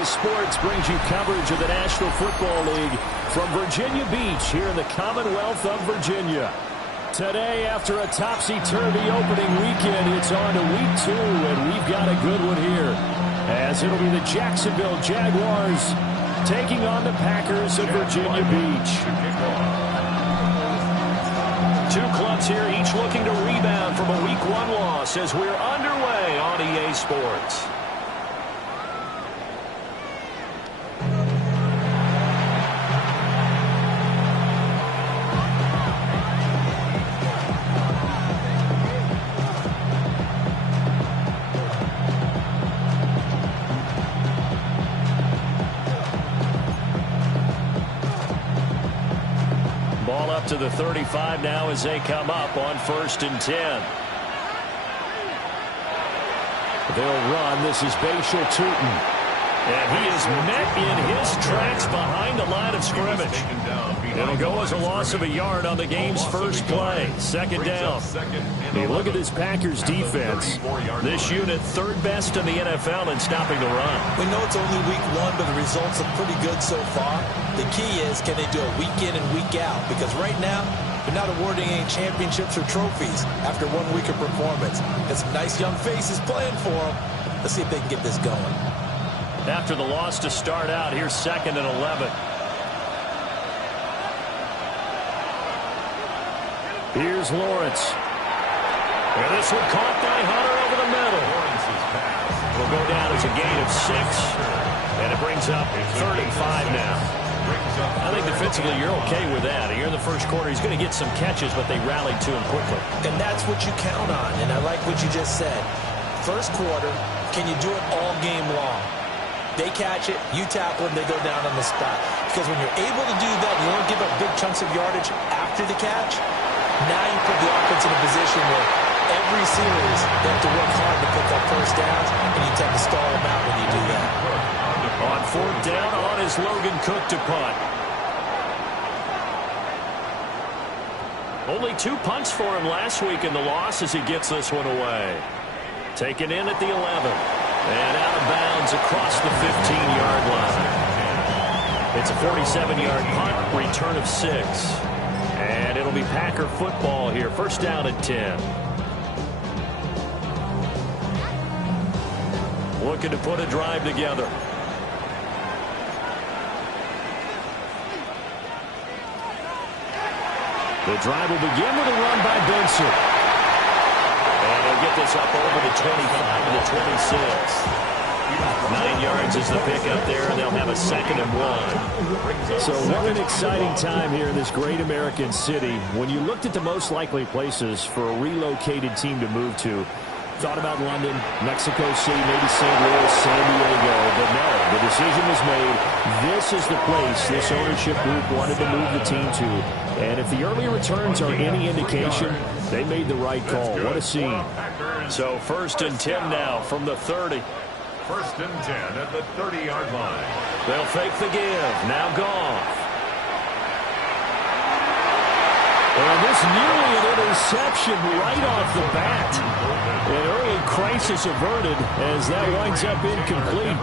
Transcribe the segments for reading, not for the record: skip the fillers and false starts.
EA Sports brings you coverage of the National Football League from Virginia Beach here in the Commonwealth of Virginia. Today, after a topsy-turvy opening weekend, it's on to week 2, and we've got a good one here, as it'll be the Jacksonville Jaguars taking on the Packers of Virginia Beach. Two clubs here, each looking to rebound from a Week 1 loss as we're underway on EA Sports. Ball up to the 35 now as they come up on 1st and 10. They'll run. This is Bashal Tootin. And he is met in his tracks behind the line of scrimmage. It'll go as a loss of a yard on the game's first play. 2nd down. Hey, look at this Packers defense. This unit 3rd best in the NFL in stopping the run. We know it's only week 1, but the results are pretty good so far. The key is, can they do it week in and week out? Because right now, they're not awarding any championships or trophies after 1 week of performance. Got some nice young faces playing for them. Let's see if they can get this going. After the loss to start out, here's 2nd and 11. Here's Lawrence. And this one caught by Hunter over the middle. Will go down as a gain of 6. And it brings up 35 now. I think defensively you're okay with that. Here in the first quarter, he's going to get some catches, but they rallied to him quickly. And that's what you count on. And I like what you just said. First quarter, can you do it all game long? They catch it, you tackle them, they go down on the spot. Because when you're able to do that, you don't give up big chunks of yardage after the catch. Now you put the offense in a position where every series they have to work hard to pick up first downs, and you tend to stall them out when you do that. On 4th down, on is Logan Cook to punt. Only 2 punts for him last week in the loss as he gets this one away. Taken in at the 11. And out of bounds across the 15-yard line. It's a 47-yard punt, return of 6. And it'll be Packer football here. 1st down at 10. Looking to put a drive together. The drive will begin with a run by Benson. And they'll get this up over the 25 to the 26. 9 yards is the pickup there, and they'll have a 2nd and 1. So what an exciting time here in this great American city. When you looked at the most likely places for a relocated team to move to, thought about London, Mexico City, maybe St. Louis, San Diego, but no, the decision was made. This is the place this ownership group wanted to move the team to. And if the early returns are any indication, they made the right call. What a scene. So 1st and 10 now from the 30. 1st and 10 at the 30-yard line. They'll fake the give. Now Goff. And this nearly an interception right off the bat. An early crisis averted as that winds up incomplete.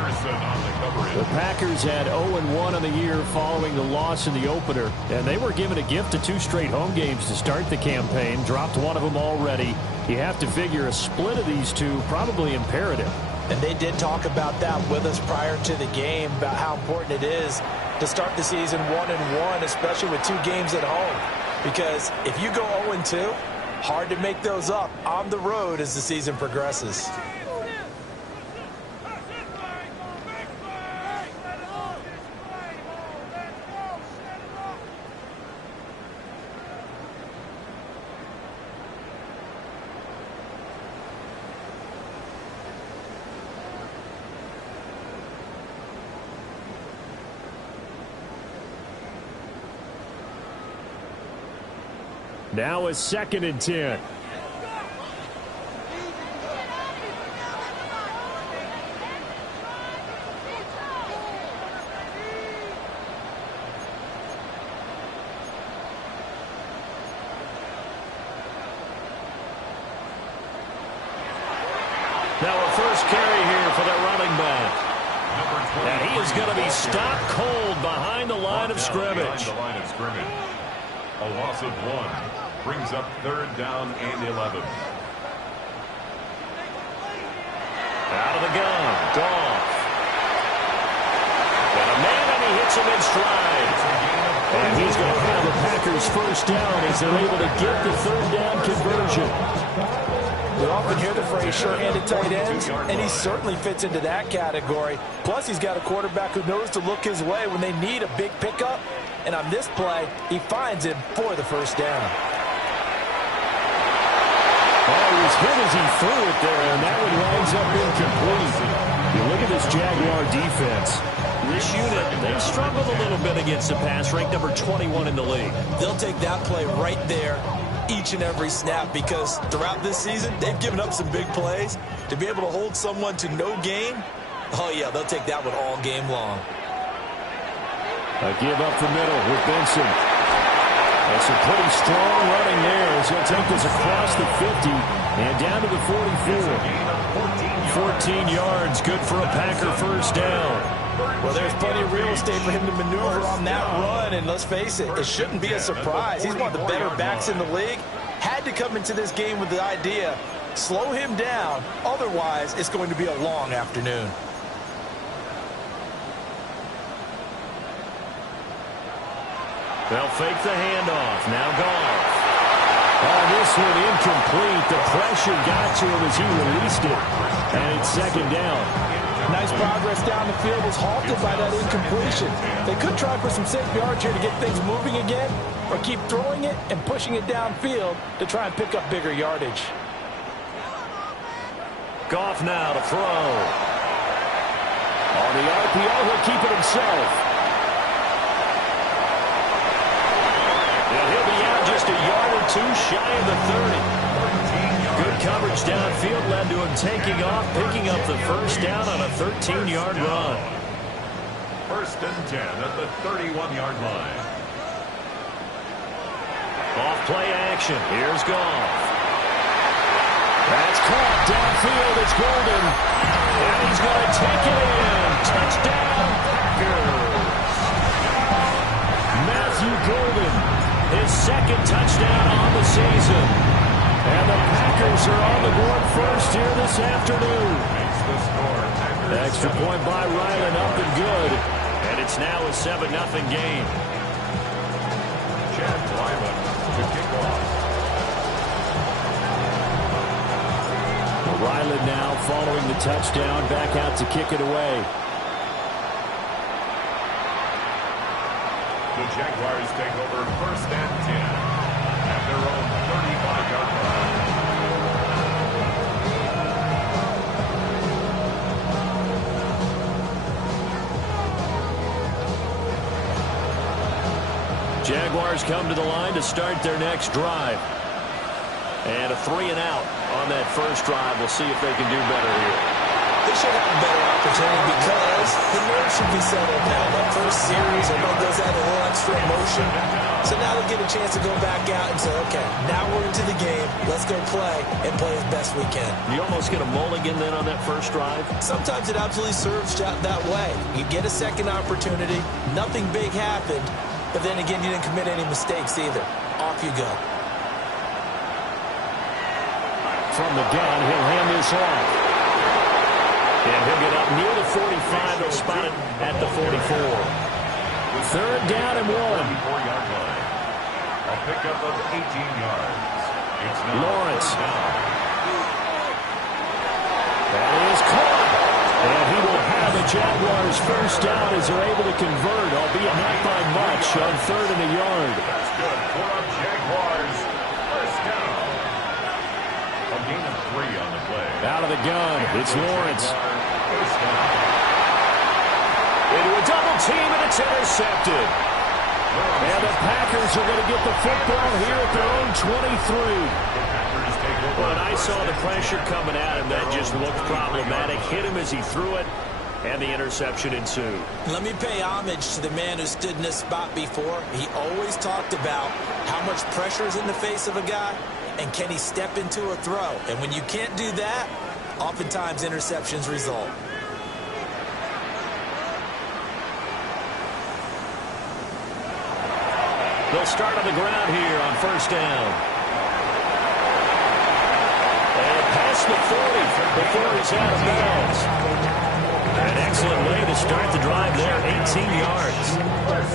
The Packers had 0-1 on the year following the loss in the opener, and they were given a gift of 2 straight home games to start the campaign. Dropped one of them already. You have to figure a split of these two probably imperative. And they did talk about that with us prior to the game, about how important it is to start the season 1-1, especially with 2 games at home. Because if you go 0-2, hard to make those up on the road as the season progresses. Now it's 2nd and 10. Now a first carry here for the running back. And he is going to be stopped cold behind the line of scrimmage. A loss of 1 brings up 3rd down and 11. Out of the gun, Goff. Got a man, and he hits him in stride. And he's going to have the Packers first down as they're able to get the 3rd down conversion. We often hear the phrase sure-handed tight ends, and he certainly fits into that category. Plus, he's got a quarterback who knows to look his way when they need a big pickup. And on this play, he finds him for the first down. Oh, he was hit as he threw it there, and that one winds up incomplete. You look at this Jaguar defense. This unit, they've struggled a little bit against the pass, ranked number 21 in the league. They'll take that play right there each and every snap because throughout this season, they've given up some big plays. To be able to hold someone to no gain, oh, yeah, they'll take that one all game long. A give up the middle with Benson. That's some pretty strong running there as he'll take this across the 50 and down to the 44. 14 yards, good for a Packer first down. Well, there's plenty of real estate for him to maneuver on that run, and let's face it, it shouldn't be a surprise. He's one of the better backs in the league. Had to come into this game with the idea, slow him down, otherwise it's going to be a long afternoon. They'll fake the handoff. Now Goff. Oh, this one incomplete. The pressure got to him as he released it. And it's 2nd down. Nice progress down the field was halted by that incompletion. They could try for some safe yards here to get things moving again, or keep throwing it and pushing it downfield to try and pick up bigger yardage. Goff now to throw. On the RPO, he'll keep it himself. He'll be out just a yard or 2 shy of the 30. Good coverage downfield led to him taking off, picking up the first down on a 13-yard run. 1st and 10 at the 31-yard line. Off play action. Here's Goff. That's caught downfield. It's Golden. And he's going to take it in. Touchdown, Packers. Matthew Golden, his 2nd touchdown on the season. And the Packers are on the board first here this afternoon. Extra point by Ryland, up and good. And it's now a 7-0 game. Chad Ryland to kick off. Ryland now following the touchdown, back out to kick it away. The Jaguars take over 1st and 10 at their own 35-yard line. Jaguars come to the line to start their next drive. And a 3 and out on that first drive. We'll see if they can do better here. They should have a better opportunity because the nerves should be settled now. That first series, everybody does that a little extra emotion. So now they get a chance to go back out and say, okay, now we're into the game. Let's go play and play as best we can. You almost get a mulligan then on that first drive? Sometimes it absolutely serves that way. You get a second opportunity. Nothing big happened. But then again, you didn't commit any mistakes either. Off you go. From the gun, he'll hand this off. And he'll get up near the 45. They'll spot it at the 44. 3rd down and 1. 34-yard line. A pickup of 18 yards. It's now Lawrence. down. That is caught. And he will have the Jaguars first down as they're able to convert, albeit not by much, on 3rd and a yard. That's good for the Jaguars. First down. A gain of 3 on the play. Out of the gun, it's Lawrence. First down. Into a double team, and it's intercepted. And the Packers are going to get the football here at their own 23. But I saw the pressure coming at him. That just looked problematic. Hit him as he threw it, and the interception ensued. Let me pay homage to the man who stood in this spot before. He always talked about how much pressure is in the face of a guy, and can he step into a throw. And when you can't do that, oftentimes interceptions result. They'll start on the ground here on first down. And past the 40 before he's out of bounds. An excellent way to start the drive there, 18 yards.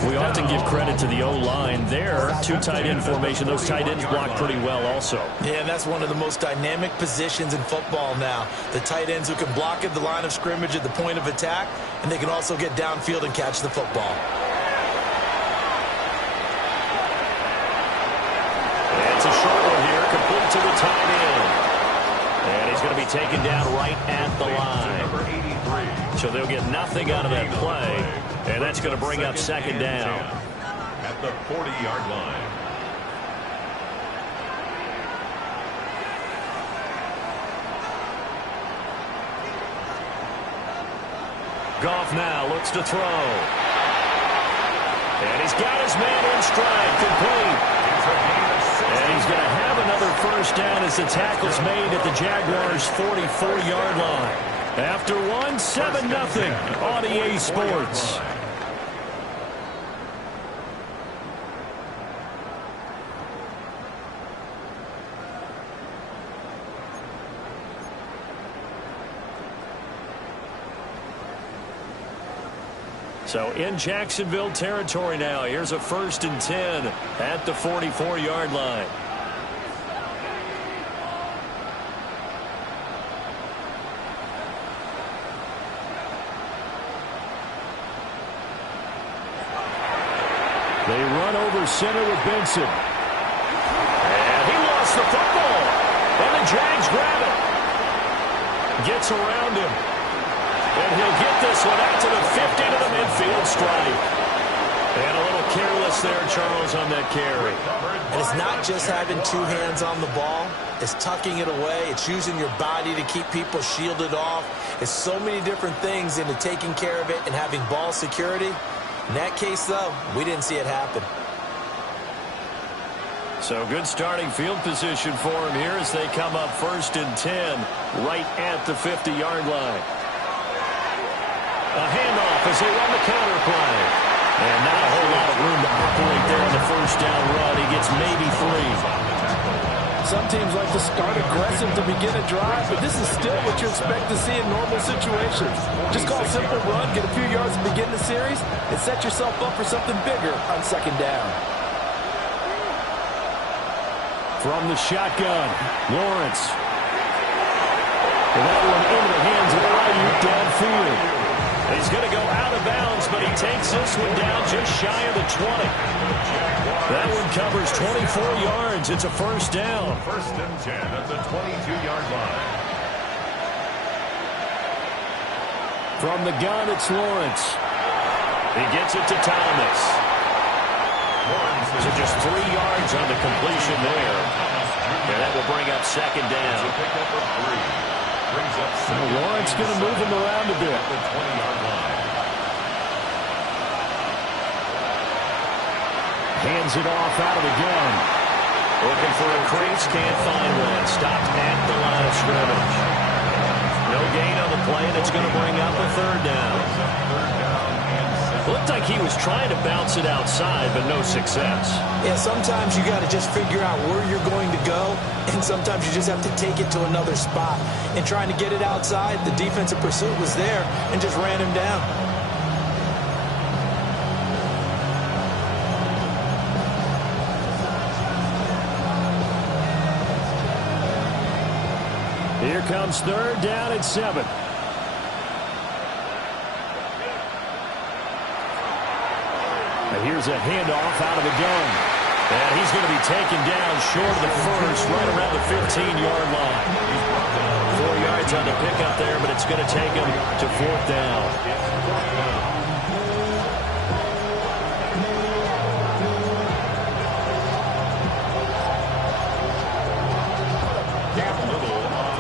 We often give credit to the O-line there. Two tight end formation. Those tight ends block pretty well also. Yeah, and that's one of the most dynamic positions in football now. The tight ends who can block at the line of scrimmage at the point of attack, and they can also get downfield and catch the football. It's a short one here, complete to the tight end. And he's going to be taken down right at the line. So they'll get nothing out of that play, and that's going to bring up second down. At the 40-yard line. Goff now looks to throw. And he's got his man in stride, complete. And he's going to have another first down as the tackle's made at the Jaguars' 44-yard line. After one, 7-0 on EA Sports. So in Jacksonville territory now. Here's a 1st and 10 at the 44-yard line. They run over center with Benson. And he lost the football. And the Jags grab it. Gets around him. And he'll get this one out to the 50 to the midfield stripe. And a little careless there, Charles, on that carry. And it's not just having two hands on the ball. It's tucking it away. It's using your body to keep people shielded off. It's so many different things into taking care of it and having ball security. In that case, though, we didn't see it happen. So good starting field position for him here as they come up 1st and 10 right at the 50-yard line. A handoff as they run the counter play. And not a whole lot of room to operate there on the first down run. He gets maybe 3. Some teams like to start aggressive to begin a drive, but this is still what you expect to see in normal situations. Just call a simple run, get a few yards to begin the series, and set yourself up for something bigger on second down. From the shotgun, Lawrence. And that one into the hands of Ayuk downfield. He's going to go out of bounds, but he takes this one down just shy of the 20. That one covers 24 yards. It's a first down. 1st and 10 at the 22-yard line. From the gun, it's Lawrence. He gets it to Thomas. So just 3 yards on the completion there. And that will bring up second down. Lawrence going to move him around a bit. Hands it off out of the gun. Looking for a crease, can't find one. Stopped at the line of scrimmage. No gain on the play, and it's going to bring up a 3rd down. Looked like he was trying to bounce it outside, but no success. Yeah, sometimes you got to just figure out where you're going to go, and sometimes you just have to take it to another spot. And trying to get it outside, the defensive pursuit was there and just ran him down. Here comes 3rd down and 7. And here's a handoff out of the gun. And he's going to be taken down short of the first, right around the 15-yard line. 4 yards on the pickup there, but it's going to take him to 4th down.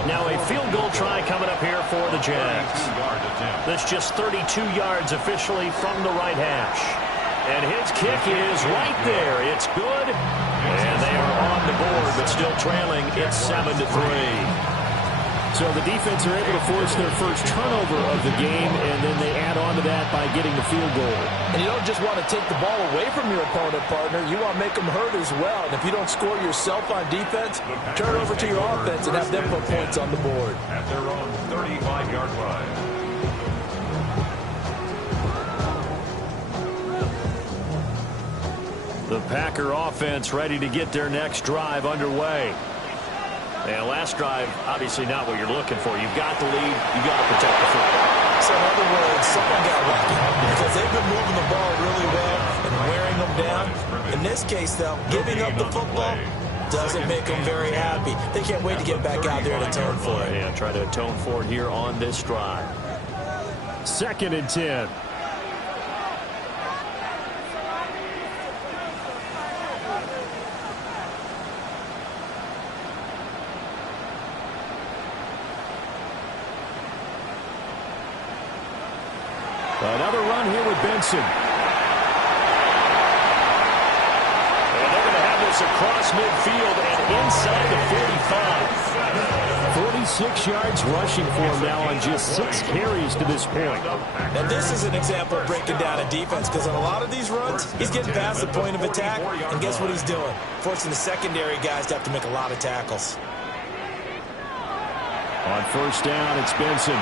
Now a field goal try coming up here for the Jags. That's just 32 yards officially from the right hash. And his kick is right there. It's good. And they are on the board, but still trailing. It's 7-3. So the defense are able to force their first turnover of the game, and then they add on to that by getting the field goal. And you don't just want to take the ball away from your opponent, partner. You want to make them hurt as well. And if you don't score yourself on defense, turn over to your offense and have them put points on the board. At their own 35-yard line. The Packer offense ready to get their next drive underway. And last drive, obviously not what you're looking for. You've got the lead. You've got to protect the football. So in other words, someone got lucky because they've been moving the ball really well and wearing them down. In this case, though, giving up the football doesn't make them very happy. They can't wait to get back out there and atone for it. Yeah, try to atone for it here on this drive. 2nd and 10. Another run here with Benson. And they're going to have this across midfield and inside the 45. 46 yards rushing for him now on just 6 carries to this point. Now this is an example of breaking down a defense because on a lot of these runs, he's getting past the point of attack, and guess what he's doing? Forcing the secondary guys to have to make a lot of tackles. On 1st down, it's Benson.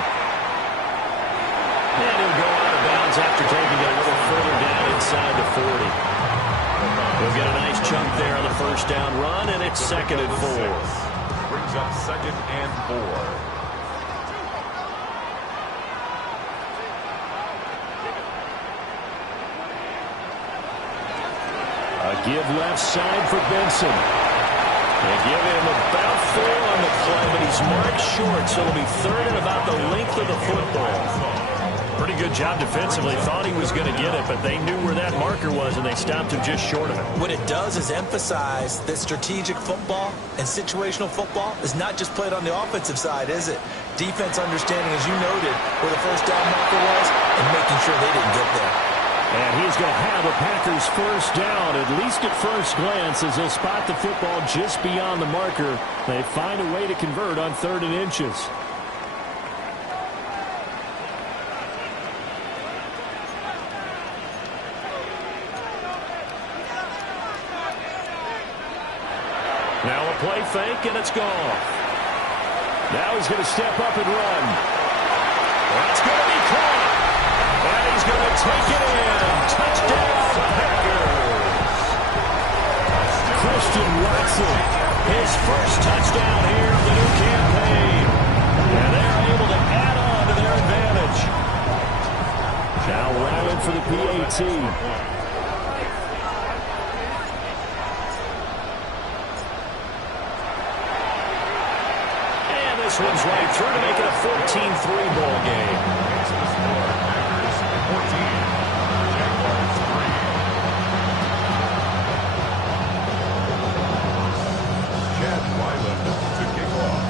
And he'll go out of bounds after taking it a little further down inside the 40. We'll get a nice chunk there on the 1st down run, and it's 2nd and 4. Brings up 2nd and 4. A give left side for Benson. They give him about 4 on the play, but he's marked short, so it'll be 3rd and about the length of the football. Pretty good job defensively. Thought he was going to get it, but they knew where that marker was, and they stopped him just short of it. What it does is emphasize that strategic football and situational football is not just played on the offensive side, is it? Defense understanding, as you noted, where the 1st down marker was and making sure they didn't get there. And he's going to have a Packers 1st down, at least at first glance, as they'll spot the football just beyond the marker. They find a way to convert on 3rd and inches. Now a play fake, and it's gone. Now he's going to step up and run. That's going to be caught. And he's going to take it in. Touchdown, Packers. Christian Watson, his first touchdown here of the new campaign. And they're able to add on to their advantage. Now Ryland for the PAT. This one's right through to make it a 14-3 ball game. Packers 14, Jaguars 3. Chad Ryland to kick off.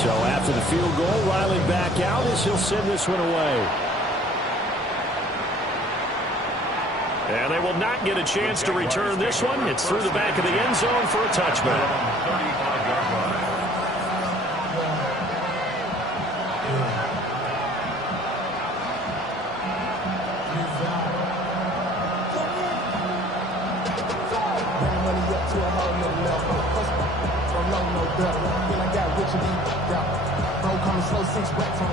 So after the field goal, Riley back out as he'll send this one away. And they will not get a chance to return this one. It's through the back of the end zone for a touchback. 35-yard line.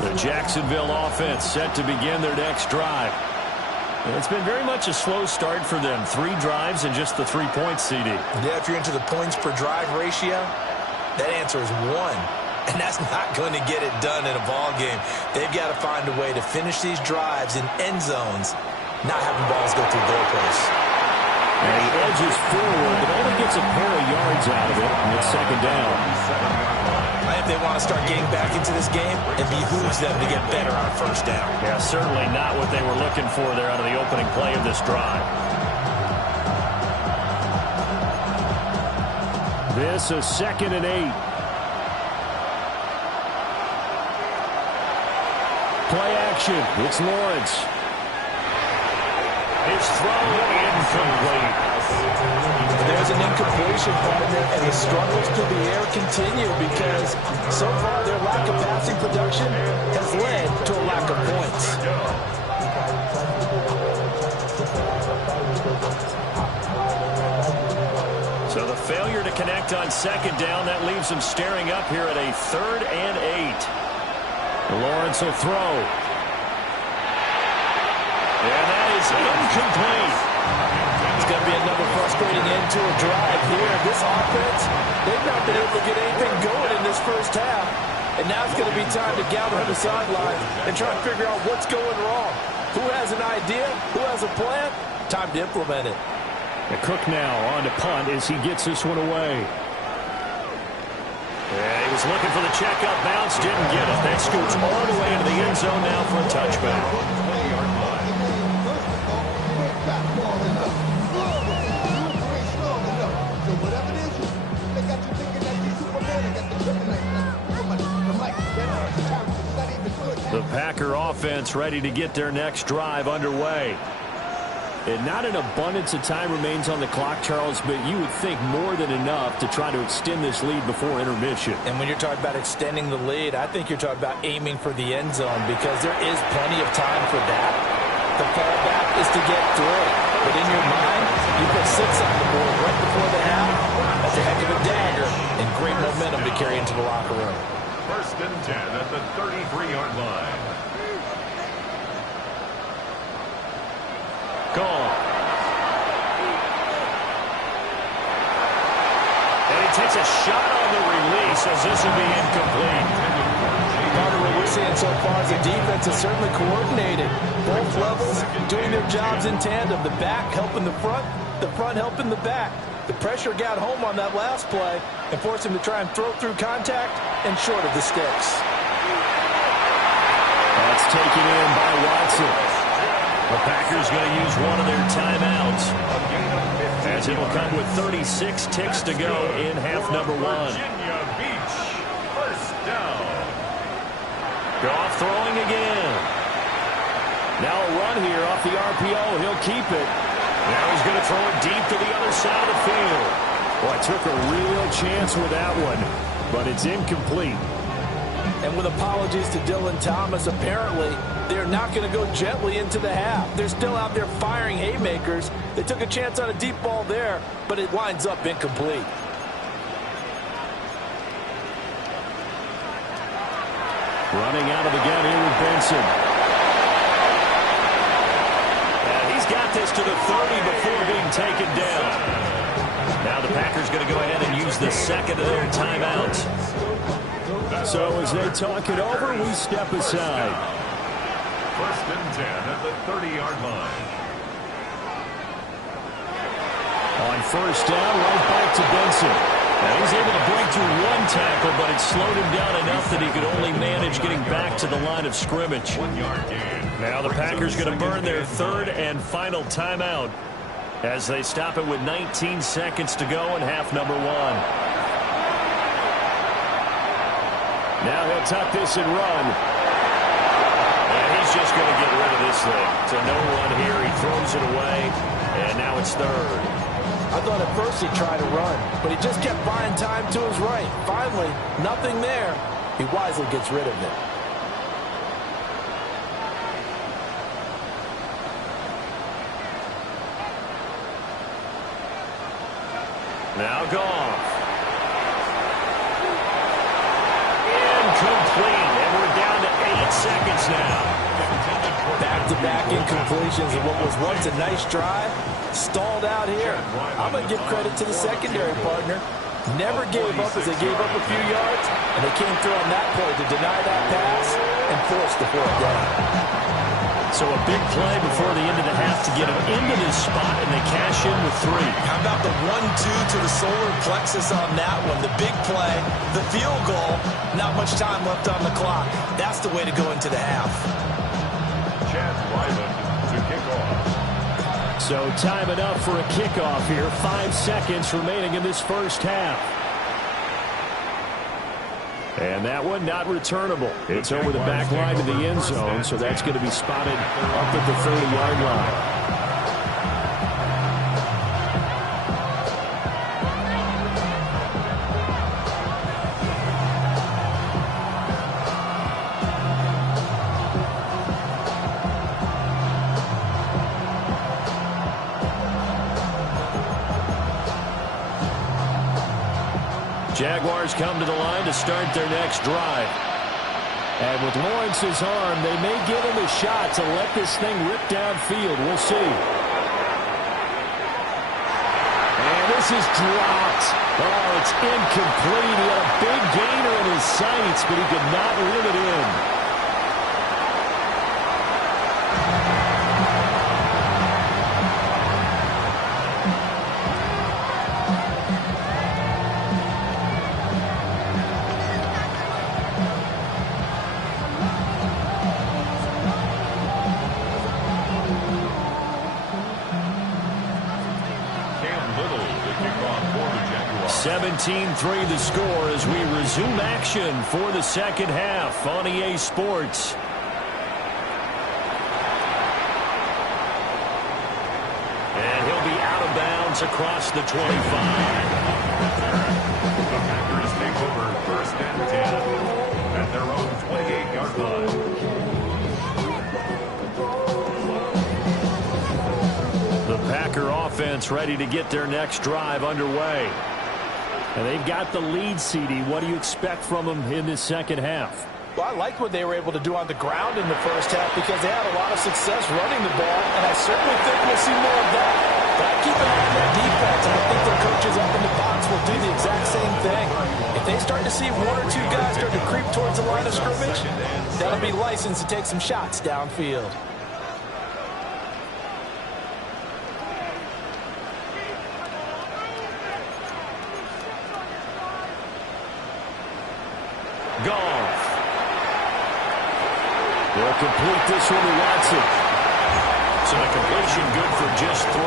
The Jacksonville offense set to begin their next drive. And it's been very much a slow start for them. 3 drives and just the 3 points, CD. Yeah, if you're into the points per drive ratio, that answer is 1. And that's not going to get it done in a ball game. They've got to find a way to finish these drives in end zones, not having balls go through goalposts. And he edges forward, but only gets a pair of yards out of it, and it's 2nd down. If they want to start getting back into this game, it behooves them to get better on 1st down. Yeah, certainly not what they were looking for there out of the opening play of this drive. This is 2nd and 8. Play action. It's Lawrence. His throw incomplete. There's an incompletion, partner, and the struggles through the air continue because so far their lack of passing production has led to a lack of points. So the failure to connect on second down, that leaves them staring up here at a 3rd and 8. Lawrence will throw. And that is incomplete. It's going to be another frustrating end to a drive here. This offense, they've not been able to get anything going in this first half. And now it's going to be time to gather on the sidelines and try and figure out what's going wrong. Who has an idea? Who has a plan? Time to implement it. Cook now on to punt as he gets this one away. Yeah, he was looking for the checkup bounce, didn't get it. That scoots all the way into the end zone now for a touchback. The Packer offense ready to get their next drive underway. And not an abundance of time remains on the clock, Charles, but you would think more than enough to try to extend this lead before intermission. And when you're talking about extending the lead, I think you're talking about aiming for the end zone because there is plenty of time for that. The fallback is to get through. But in your mind, you put 6 on the board right before the half. That's a heck of a dagger and great momentum to carry into the locker room. 1st and 10 at the 33-yard line. Gone. And he takes a shot on the release as this will be incomplete. What we're seeing so far is the defense is certainly coordinated. Both levels doing their jobs in tandem. The back helping the front helping the back. The pressure got home on that last play and forced him to try and throw through contact and short of the sticks. That's taken in by Watson. The Packers going to use one of their timeouts as it will come with 36 ticks to go in half number 1. Virginia Beach, 1st down. Goff throwing again. Now a run here off the RPO. He'll keep it. Now he's going to throw it deep to the other side of the field. Boy, took a real chance with that one, but it's incomplete. And with apologies to Dylan Thomas, apparently they're not going to go gently into the half. They're still out there firing haymakers. They took a chance on a deep ball there, but it winds up incomplete. Running out of the gun here with Benson. And he's got this to the 30 before being taken down. Now the Packers going to go ahead and use the second of their timeouts. So as they talk it over, we step aside. 1st and 10 at the 30-yard line. On 1st down, right back to Benson. Now he's able to break through one tackle, but it slowed him down enough that he could only manage getting back to the line of scrimmage. 1-yard gain. Now the Packers going to burn their 3rd and final timeout as they stop it with 19 seconds to go in half number 1. Now he'll tuck this and run. And he's just going to get rid of this thing. So no run here. He throws it away, and now it's 3rd. I thought at first he'd try to run, but he just kept buying time to his right. Finally, nothing there. He wisely gets rid of it. Now Goff. Incomplete, and we're down to 8 seconds now. Back-to-back incompletions of what was once a nice drive. Stalled out here. I'm going to give credit to the secondary partner. Never gave up as they gave up a few yards, and they came through on that play to deny that pass and force the 4th down. So a big play before the end of the half to get them into this spot, and they cash in with 3. How about the 1-2 to the solar plexus on that one? The big play, the field goal, not much time left on the clock. That's the way to go into the half. Chad Ryland to kick off. So time enough for a kickoff here. 5 seconds remaining in this first half. And that one not returnable. It's over the back line to the end zone, so that's going to be spotted up at the 30-yard line. Jaguars come to the line to start their next drive. And with Lawrence's arm, they may give him a shot to let this thing rip downfield. We'll see. And this is dropped. Oh, it's incomplete. He had a big gainer in his sights, but he could not reel it in. Jaguars. 17-3 the score as we resume action for the second half on EA Sports. And he'll be out of bounds across the 25. The Packers take over 1st and 10 at their own 28-yard line. The Packer offense ready to get their next drive underway. And they've got the lead, CD. What do you expect from them in this second half? Well, I liked what they were able to do on the ground in the first half because they had a lot of success running the ball, and I certainly think we'll see more of that. Got to keep an eye on that defense, and I think their coaches up in the box will do the exact same thing. If they start to see one or two guys start to creep towards the line of scrimmage, that'll be license to take some shots downfield. Goff. They'll complete this one to Watson. So the completion good for just 3.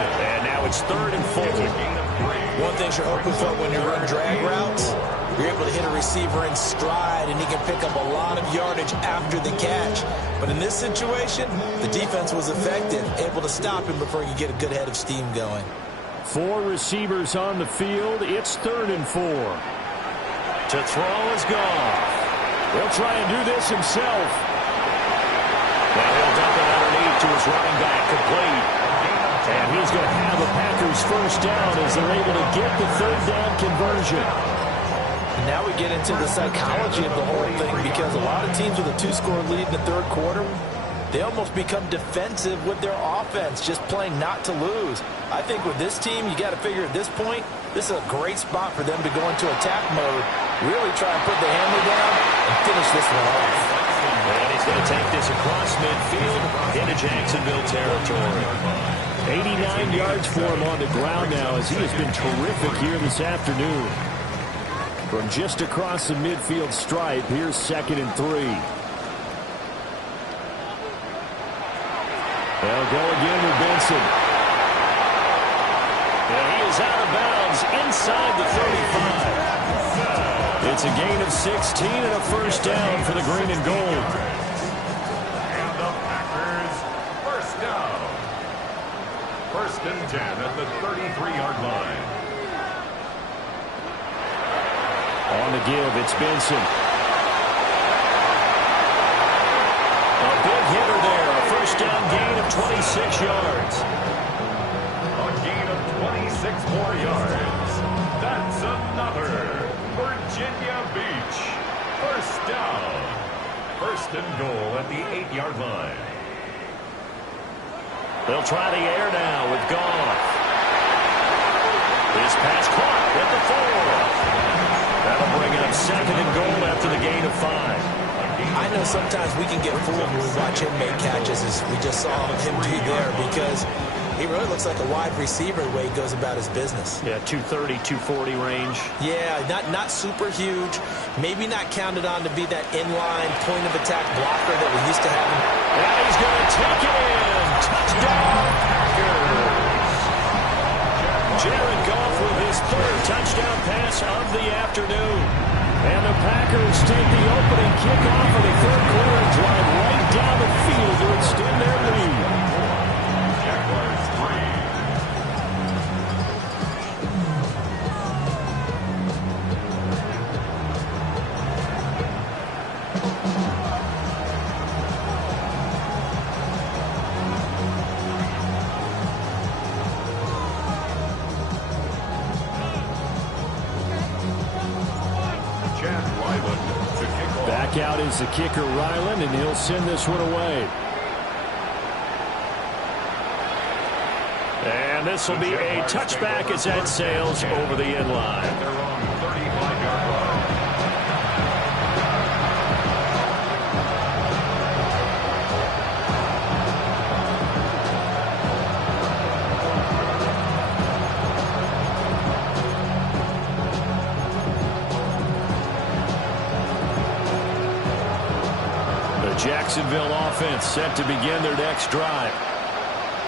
And now it's 3rd and 4. One thing you're hoping for when you run drag routes, you're able to hit a receiver in stride, and he can pick up a lot of yardage after the catch. But in this situation, the defense was effective, able to stop him before he could get a good head of steam going. 4 receivers on the field. It's 3rd and 4. To throw is Goff. He'll try and do this himself. Now he'll dump it underneath to his running back, complete. And he's going to have a Packers first down as they're able to get the 3rd down conversion. And now we get into the psychology of the whole thing because a lot of teams with a 2-score lead in the 3rd quarter, they almost become defensive with their offense, just playing not to lose. I think with this team, you got to figure at this point, this is a great spot for them to go into attack mode, really try and put the hammer down and finish this one off. And he's going to take this across midfield into Jacksonville territory. 89 yards for him on the ground now as he has been terrific here this afternoon. From just across the midfield stripe, here's 2nd and 3. They'll go again with Benson. And he is out of bounds inside the 35. It's a gain of 16 and a first down for the green and gold. And the Packers first down. 1st and 10 at the 33-yard line. On the give, it's Benson. A big hitter there. A first down gain of 26 yards. A gain of 26 more yards. That's another Virginia Beach. First down. 1st and goal at the 8-yard line. They'll try the air now with Goff. This pass caught at the 4. That'll bring up 2nd and goal after the gain of 5. I know sometimes we can get fooled when we watch him make catches, as we just saw him do there, because he really looks like a wide receiver the way he goes about his business. Yeah, 230, 240 range. Yeah, not super huge. Maybe not counted on to be that inline point of attack blocker that we used to have. And he's going to take it in. Touchdown, Packers. Jared Goff with his 3rd touchdown pass of the afternoon. And the Packers take the opening kickoff of the 3rd quarter and drive right down the field to extend their lead. Jaguars 3. Chad Ryland to kick off. Back out is the kicker, Ryland, and he'll send this one away. And this will be a touchback as that sails over the end line. At their own 35-yard line. The Jacksonville offense set to begin their next drive.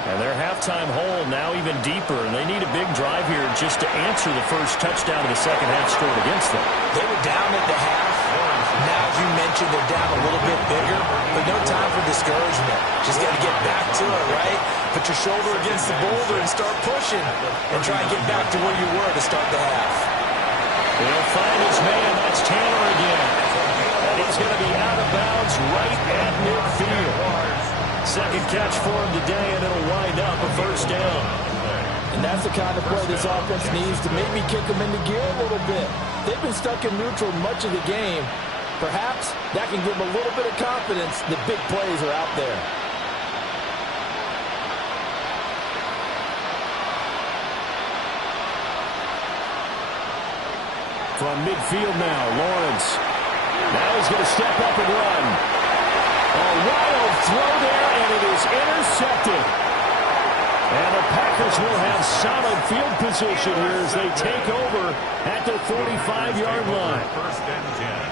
And their halftime hole now even deeper, and they need a big drive here just to answer the first touchdown of the second half scored against them. They were down at the half. Now, as you mentioned, they're down a little bit bigger, but no time for discouragement. Just got to get back to it, right? Put your shoulder against the boulder and start pushing, and try and get back to where you were to start the half. He'll find his man. That's Tanner again. And he's going to be out of bounds right at midfield. Second catch for him today, and it'll wind up a first down. And that's the kind of play this offense needs to maybe kick them into gear a little bit. They've been stuck in neutral much of the game. Perhaps that can give them a little bit of confidence that big plays are out there. From midfield now, Lawrence. Now he's going to step up and run. A wild throw there, and it is intercepted. And the Packers will have solid field position here as they take over at the 45-yard line.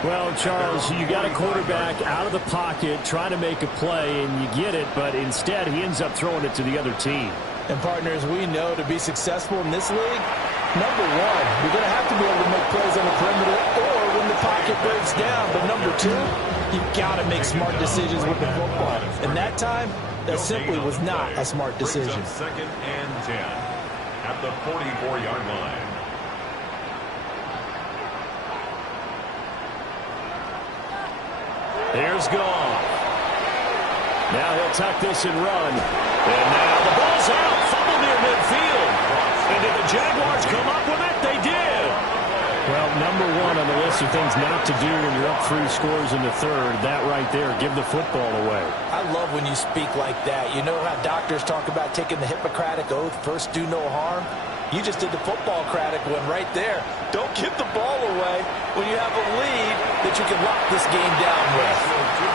Well, Charles, you got a quarterback out of the pocket trying to make a play, and you get it, but instead he ends up throwing it to the other team. And partners, we know to be successful in this league, number one, you're going to have to be able to make plays on the perimeter or when the pocket breaks down. But number two, you've got to make smart decisions with the football. And that time, that simply was not a smart decision. Second and 10 at the 44-yard line. Here's Goff. Now he'll tuck this and run. And now the ball's out. Fumble near midfield. And did the Jaguars come up with it? They did. Well, number one on the list of things not to do when you're up 3 scores in the third, that right there, give the football away. I love when you speak like that. You know how doctors talk about taking the Hippocratic oath, first do no harm? You just did the football-cratic one right there. Don't give the ball away when you have a lead that you can lock this game down with.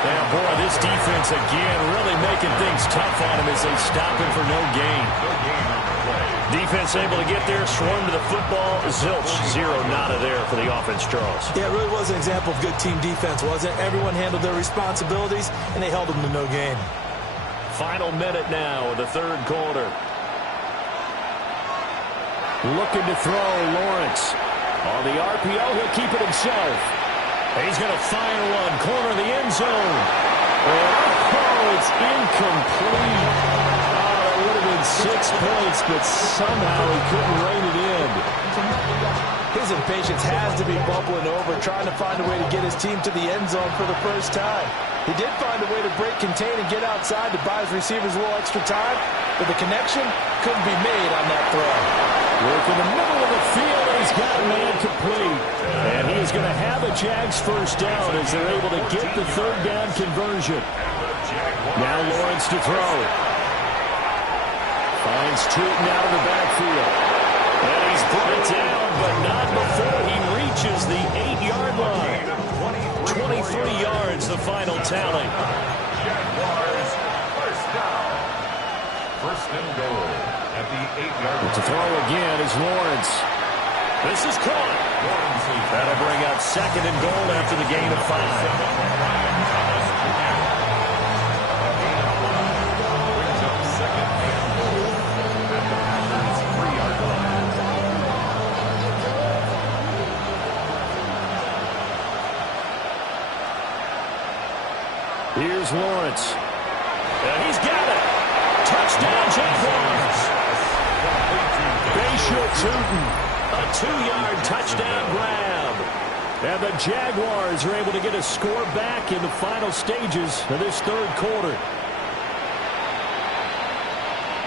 Yeah, boy, this defense again really making things tough on him as they stop him for no gain. Defense able to get there, swarm to the football. Zilch, zero nada there for the offense, Charles. Yeah, it really was an example of good team defense, wasn't it? Everyone handled their responsibilities, and they held them to no gain. Final minute now of the third quarter. Looking to throw, Lawrence. On the RPO, he'll keep it himself. He's going to fire one, corner of the end zone. Oh, it's incomplete. Oh, that would have been 6 points, but somehow he couldn't rein it in. His impatience has to be bubbling over, trying to find a way to get his team to the end zone for the first time. He did find a way to break, contain, and get outside to buy his receivers a little extra time, but the connection couldn't be made on that throw. Work in the middle of the field, and he's got a man complete. And he's going to have a Jags first down as they're able to get the third down conversion. Now Lawrence to throw. Finds Tootin out of the backfield. And he's brought down, but not before he reaches the 8-yard line. 23 yards, the final tally. Jaguars first down. First and goal at the 8-yard line. To throw again is Lawrence. This is caught. That'll bring up second and goal after the gain of 5. Here's Lawrence. And he's got it. Touchdown, Jaguars. Bayshore Tootin. A 2-yard touchdown grab. And the Jaguars are able to get a score back in the final stages of this third quarter.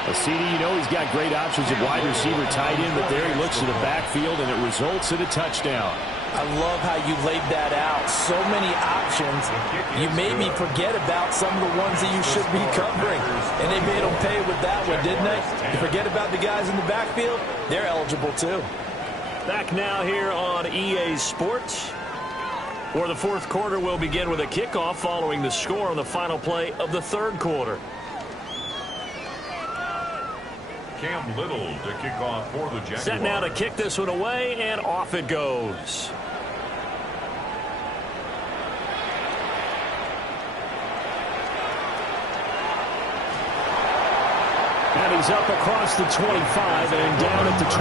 A CD, you know he's got great options at wide receiver, tight end, but there he looks to the backfield, and it results in a touchdown. I love how you laid that out. So many options. You made me forget about some of the ones that you should be covering. And they made them pay with that one, didn't they? You forget about the guys in the backfield, they're eligible too. Back now here on EA Sports, where the fourth quarter will begin with a kickoff following the score on the final play of the third quarter. Cam Little to kick off for the Jaguars. Set now to kick this one away, and off it goes. And he's up across the 25 and down at the 28.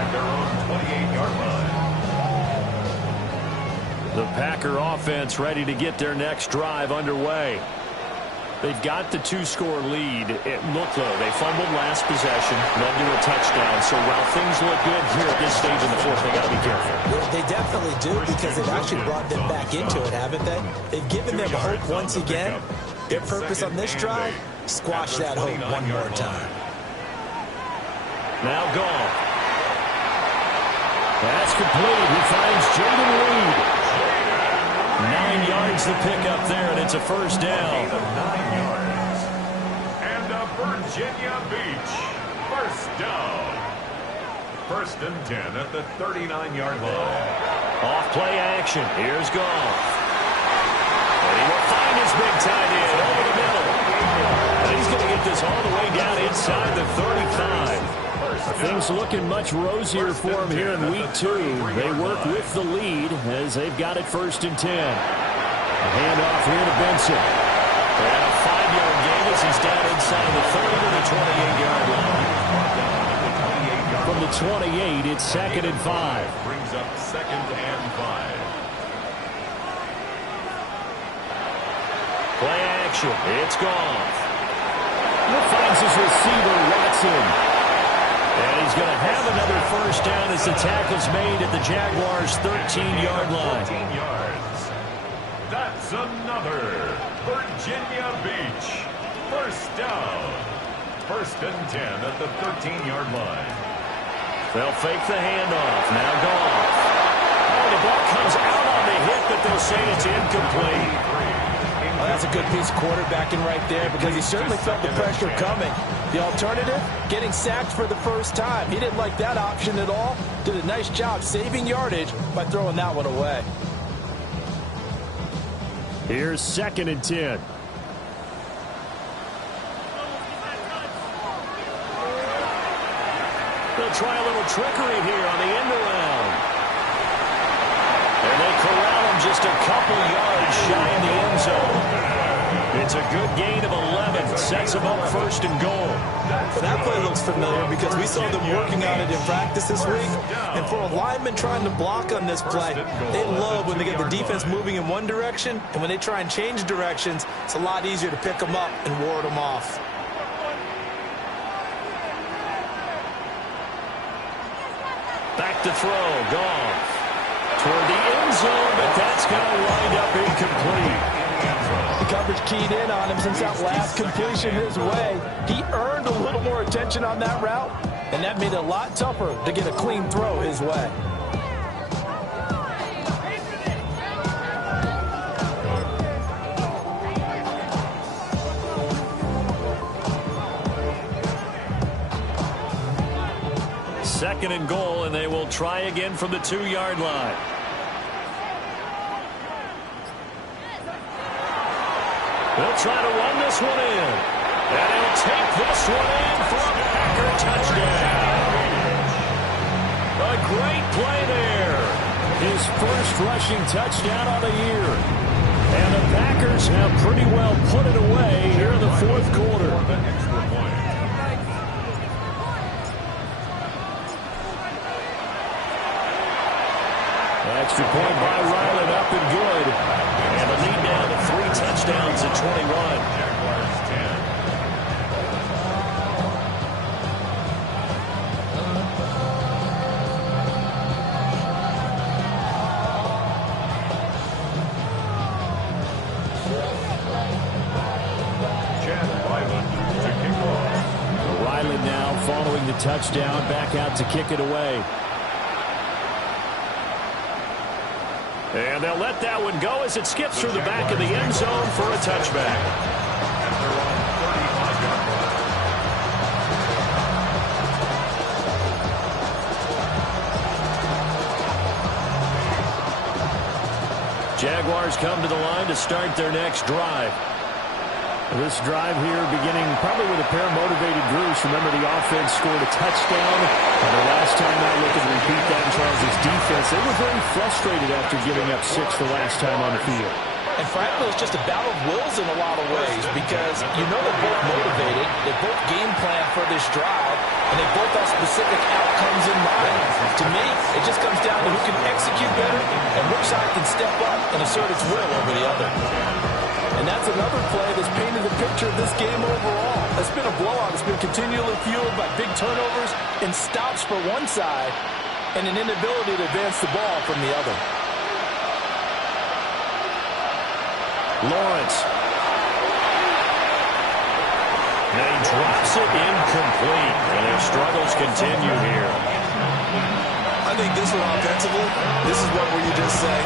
At their own 28-yard line. The Packer offense ready to get their next drive underway. They've got the two-score lead. It looked though they fumbled last possession, led to a touchdown. So while things look good here at this stage in the fourth, they got to be careful. They definitely do, because they've actually brought them back into it, haven't they? They've given them hope once again. Their purpose on this drive, squash that hope one more time. Now gone. That's complete. He finds Jaden Reed. 9 yards to pick up there, and it's a first down. 9 yards. And a Virginia Beach first down. First and 10 at the 39-yard line. Off play action. Here's Goff. And he will find his big tight end over the middle. And he's going to get this all the way down inside the 35. Things looking much rosier for him here in week 2. They work with the lead as they've got it first and 10. A handoff here to Benson. And a 5-yard gain as he's down inside the 30 to the 28-yard line. From the 28, it's second and 5. Brings up second and 5. Play action. It's Goff. Finds his receiver, Watson. And he's going to have another first down as the tackle's made at the Jaguars' 13-yard line. 13 yards. That's another Virginia Beach first down. First and 10 at the 13-yard line. They'll fake the handoff. Now Goff. Oh, the ball comes out on the hit, but they'll say it's incomplete. Well, that's a good piece of quarterbacking right there, because he certainly felt the pressure coming. The alternative, getting sacked for the first time. He didn't like that option at all. Did a nice job saving yardage by throwing that one away. Here's second and 10. They'll try a little trickery here on the end around. And they corral him just a couple yards shy in the end zone. It's a good gain of 11. Sets him up first and goal. That play looks familiar because we saw them working on it in practice this week. And for a lineman trying to block on this play, they love when they get the defense moving in one direction. And when they try and change directions, it's a lot easier to pick them up and ward them off. Back to throw. Goff. Toward the end zone, but that's going to wind up incomplete. The coverage keyed in on him since that last completion his way. He earned a little more attention on that route, and that made it a lot tougher to get a clean throw his way. Second and goal, and they will try again from the 2-yard line. They'll try to run this one in. And he'll take this one in for a Packer touchdown. A great play there. His first rushing touchdown of the year. And the Packers have pretty well put it away here in the fourth quarter. Extra point by Ryland, up and good. And the lead down to 3 touchdowns at 21. Jaguars 10. Ryland now following the touchdown, back out to kick it away. And they'll let that one go as it skips through the back of the end zone for a touchback. And they're on 35-yard line. Jaguars come to the line to start their next drive. This drive here beginning probably with a pair of motivated groups. Remember, the offense scored a touchdown. And the last time I looked at repeat that in Charles' defense, they were very frustrated after giving up 6 the last time on the field. And frankly, it's just a battle of wills in a lot of ways because you know they're both motivated, they both game plan for this drive, and they both have specific outcomes in mind. To me, it just comes down to who can execute better and which side can step up and assert its will over the other. And that's another play that's painted the picture of this game overall. It's been a blowout. It's been continually fueled by big turnovers and stops for one side and an inability to advance the ball from the other. Lawrence. And he drops it incomplete. And their struggles continue here. I think this one offensively, this is one where you just say,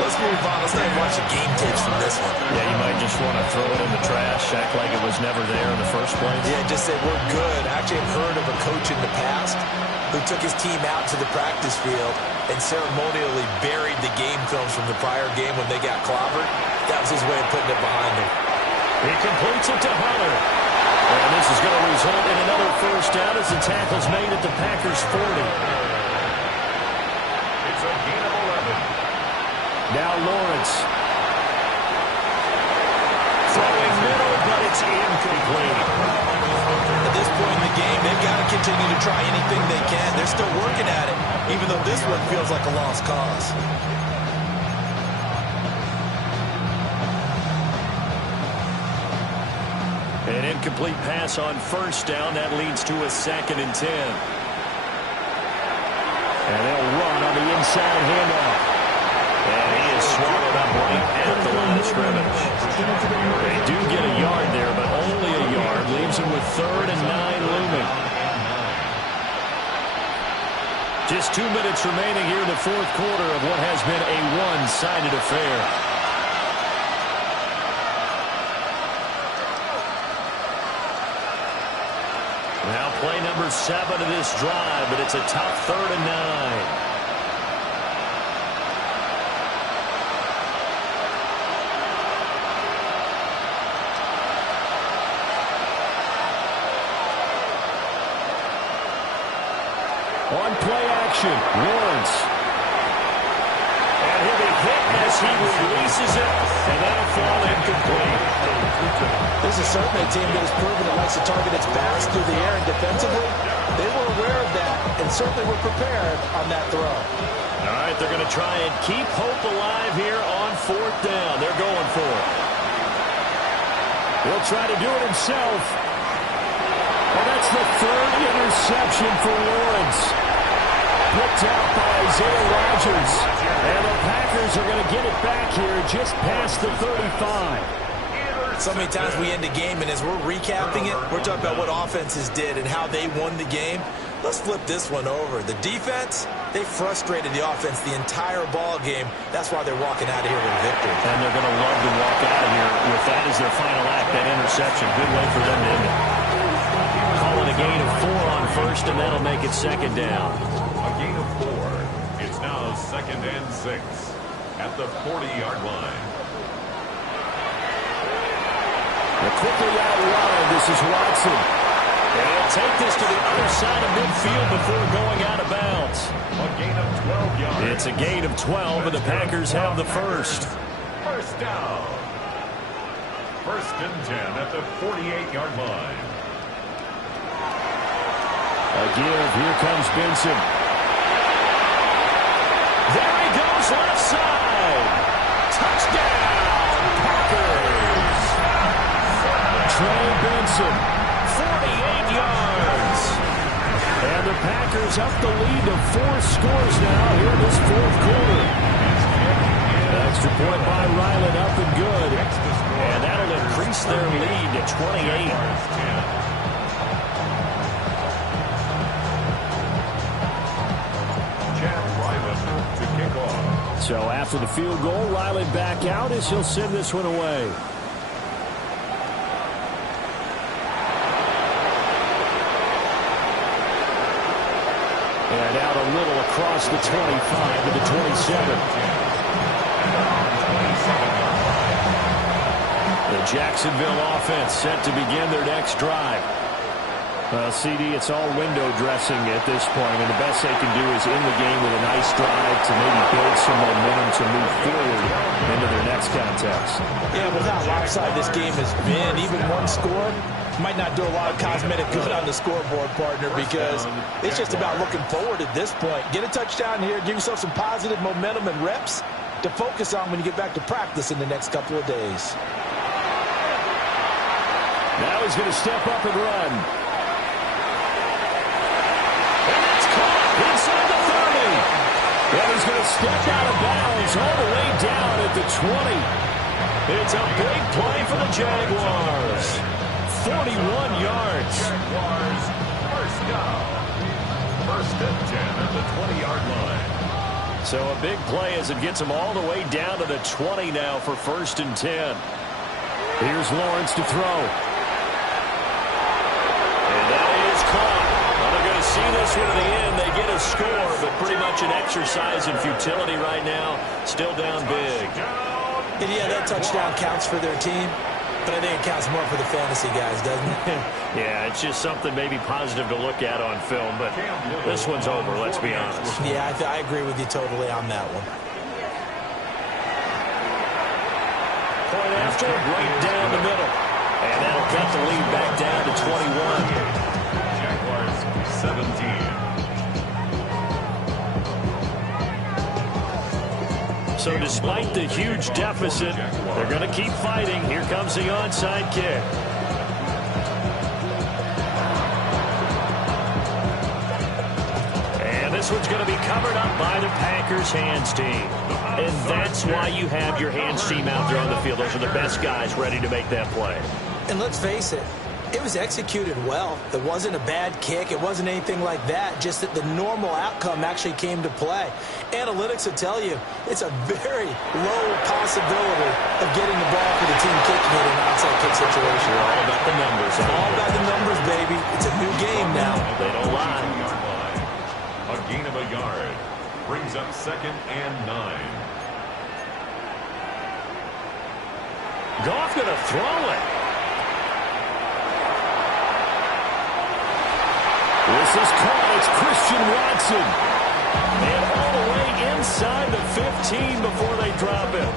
let's move on. Let's not even watch the game tapes from this one. Yeah, you might just want to throw it in the trash, act like it was never there in the first place. Yeah, just say we're good. Actually, I've heard of a coach in the past who took his team out to the practice field and ceremonially buried the game films from the prior game when they got clobbered. That was his way of putting it behind him. He completes it to Hunter. And this is going to result in another first down as the tackle's made at the Packers' 40. It's a gain of 11. Now Lawrence. Throwing middle, but it's incomplete. At this point in the game, they've got to continue to try anything they can. They're still working at it, even though this one feels like a lost cause. An incomplete pass on first down. That leads to a 2nd and 10. And they'll run on the inside handoff. And he is swallowed up right at the line of scrimmage. They do get a yard there, but only a yard. Leaves them with 3rd and 9 looming. Just 2 minutes remaining here in the fourth quarter of what has been a one-sided affair. Now play number 7 of this drive, but it's a tough 3rd and 9. On play action, Lawrence. And he'll be hit as he releases it, and that'll fall incomplete. This is certainly a team that has proven it likes to target its backs through the air and defensively. They were aware of that and certainly were prepared on that throw. All right, they're going to try and keep hope alive here on 4th down. They're going for it. He'll try to do it himself. And that's the 3rd interception for Lawrence. Picked out by Isaiah Rodgers. And the Packers are going to get it back here just past the 35. So many times we end a game, and as we're recapping it, we're talking about what offenses did and how they won the game. Let's flip this one over. The defense, they frustrated the offense the entire ball game. That's why they're walking out of here with a victory. And they're going to love to walk out of here with that as their final act, that interception. Good way for them to end it. Calling a gain of 4 on first, and that'll make it 2nd down. A gain of 4. It's now 2nd and 6 at the 40-yard line. They're quickly out wide. This is Watson. And he'll take this to the other side of midfield before going out of bounds. A gain of 12 yards. It's a gain of 12, and the Packers have the first. First down. 1st and 10 at the 48-yard line. A give. Here comes Benson. There he goes, left side. Touchdown, Packers. Trey Benson, 48 yards. And the Packers up the lead to 4 scores now here in this fourth quarter. Extra point by Ryland, up and good. And that'll increase their lead to 28. So after the field goal, Riley back out as he'll send this one away. And out a little across the 25 to the 27. The Jacksonville offense set to begin their next drive. CD, it's all window dressing at this point, and the best they can do is in the game with a nice drive to maybe build some momentum to move forward into their next contest. Yeah, with how lopsided this game has been, even one score might not do a lot of cosmetic good on the scoreboard, partner, because it's just about looking forward at this point. Get a touchdown here, give yourself some positive momentum and reps to focus on when you get back to practice in the next couple of days. Now he's going to step up and run. And it's caught inside the 30. And he's going to step out of bounds all the way down at the 20. It's a big play for the Jaguars. 41 yards. Jaguars, first down. First and 10 at the 20-yard line. So a big play as it gets them all the way down to the 20 now for first and 10. Here's Lawrence to throw. And that is caught. Well, they're going to see this one in the end. They get a score, but pretty much an exercise in futility right now. Still down big. And yeah, that touchdown counts for their team. But I think it counts more for the fantasy guys, doesn't it? Yeah, it's just something maybe positive to look at on film, but this one's over, let's be honest. Yeah, I agree with you totally on that one. Point after, right down the middle. And that'll cut the lead back down to 21. Jaguars 17. So despite the huge deficit, they're going to keep fighting. Here comes the onside kick. And this one's going to be covered up by the Packers hands team. And that's why you have your hands team out there on the field. Those are the best guys ready to make that play. And let's face it, it was executed well. It wasn't a bad kick. It wasn't anything like that. Just that the normal outcome actually came to play. Analytics will tell you it's a very low possibility of getting the ball for the team kicking it in an outside kick situation. All about the numbers. All about the numbers, baby. It's a new game now. They don't lie. A gain of a yard brings up second and 9. Goff going to throw it. This is caught. It's Christian Watson. And all the way inside the 15 before they drop it.